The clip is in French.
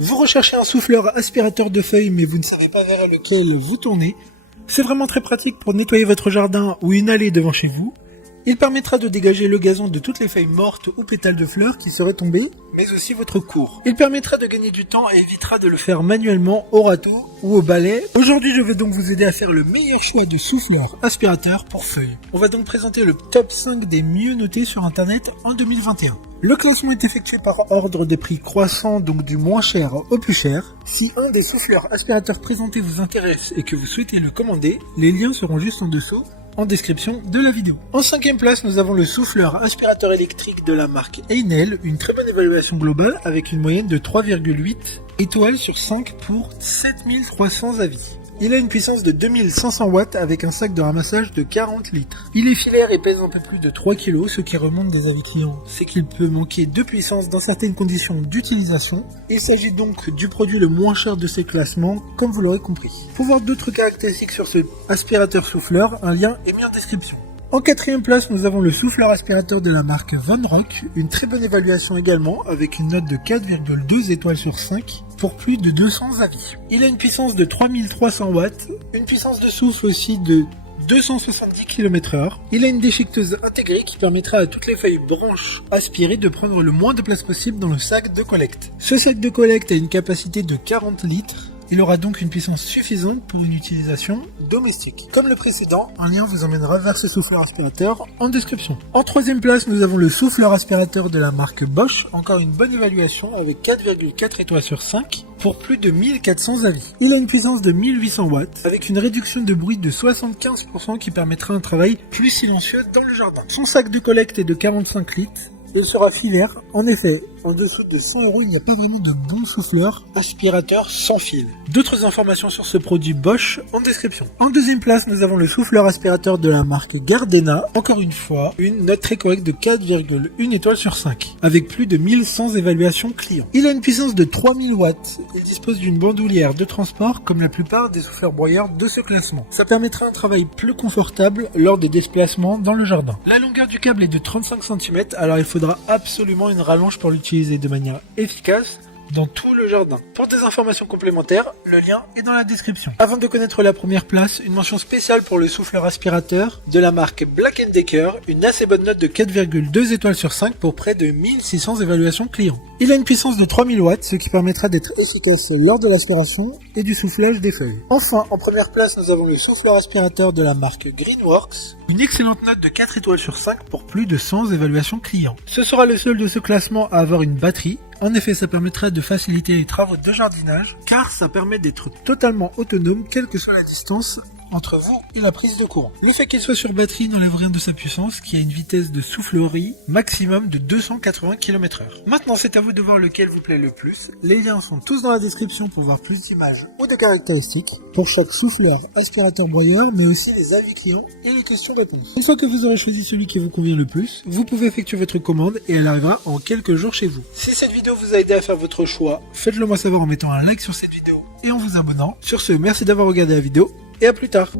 Vous recherchez un souffleur aspirateur de feuilles mais vous ne savez pas vers lequel vous tournez. C'est vraiment très pratique pour nettoyer votre jardin ou une allée devant chez vous. Il permettra de dégager le gazon de toutes les feuilles mortes ou pétales de fleurs qui seraient tombées, mais aussi votre cour. Il permettra de gagner du temps et évitera de le faire manuellement au râteau ou au balai. Aujourd'hui, je vais donc vous aider à faire le meilleur choix de souffleur aspirateur pour feuilles. On va donc présenter le top 5 des mieux notés sur internet en 2021. Le classement est effectué par ordre des prix croissants, donc du moins cher au plus cher. Si un des souffleurs aspirateurs présentés vous intéresse et que vous souhaitez le commander, les liens seront juste en dessous, en description de la vidéo. En 5e place, nous avons le souffleur aspirateur électrique de la marque Einel, une très bonne évaluation globale avec une moyenne de 3,8 étoiles sur 5 pour 7300 avis. Il a une puissance de 2500 watts avec un sac de ramassage de 40 litres. Il est filaire et pèse un peu plus de 3 kg, ce qui remonte des avis clients. C'est qu'il peut manquer de puissance dans certaines conditions d'utilisation. Il s'agit donc du produit le moins cher de ces classements, comme vous l'aurez compris. Pour voir d'autres caractéristiques sur ce aspirateur souffleur, un lien est mis en description. En 4e place, nous avons le souffleur aspirateur de la marque Von Rock, une très bonne évaluation également, avec une note de 4,2 étoiles sur 5, pour plus de 200 avis. Il a une puissance de 3300 watts, une puissance de souffle aussi de 270 km/h. Il a une déchiqueteuse intégrée qui permettra à toutes les feuilles branches aspirées de prendre le moins de place possible dans le sac de collecte. Ce sac de collecte a une capacité de 40 litres. Il aura donc une puissance suffisante pour une utilisation domestique. Comme le précédent, un lien vous emmènera vers ce souffleur aspirateur en description. En 3e place, nous avons le souffleur aspirateur de la marque Bosch, encore une bonne évaluation avec 4,4 étoiles sur 5 pour plus de 1400 avis. Il a une puissance de 1800 watts avec une réduction de bruit de 75% qui permettra un travail plus silencieux dans le jardin. Son sac de collecte est de 45 litres. Il sera filaire. En effet, en dessous de 100 €, il n'y a pas vraiment de bon souffleur aspirateur sans fil. D'autres informations sur ce produit Bosch en description. En 2e place, nous avons le souffleur aspirateur de la marque Gardena. Encore une fois, une note très correcte de 4,1 étoiles sur 5, avec plus de 1100 évaluations clients. Il a une puissance de 3000 watts. Il dispose d'une bandoulière de transport comme la plupart des souffleurs broyeurs de ce classement. Ça permettra un travail plus confortable lors des déplacements dans le jardin. La longueur du câble est de 35 cm, alors il faudra absolument une rallonge pour l'utiliser de manière efficace dans tout le jardin. Pour des informations complémentaires, le lien est dans la description. Avant de connaître la première place, une mention spéciale pour le souffleur aspirateur de la marque Black & Decker, une assez bonne note de 4,2 étoiles sur 5 pour près de 1600 évaluations clients. Il a une puissance de 3000 watts, ce qui permettra d'être efficace lors de l'aspiration et du soufflage des feuilles. Enfin, en première place, nous avons le souffleur aspirateur de la marque Greenworks, une excellente note de 4 étoiles sur 5 pour plus de 100 évaluations clients. Ce sera le seul de ce classement à avoir une batterie. En effet, ça permettra de faciliter les travaux de jardinage, car ça permet d'être totalement autonome, quelle que soit la distance entre vous et la prise de courant. Le fait qu'il soit sur batterie n'enlève rien de sa puissance, qui a une vitesse de soufflerie maximum de 280 km/h. Maintenant, c'est à vous de voir lequel vous plaît le plus. Les liens sont tous dans la description pour voir plus d'images ou de caractéristiques pour chaque souffleur, aspirateur, broyeur, mais aussi les avis clients et les questions-réponses. Une fois que vous aurez choisi celui qui vous convient le plus, vous pouvez effectuer votre commande et elle arrivera en quelques jours chez vous. Si cette vidéo vous a aidé à faire votre choix, faites-le moi savoir en mettant un like sur cette vidéo et en vous abonnant. Sur ce, merci d'avoir regardé la vidéo et à plus tard.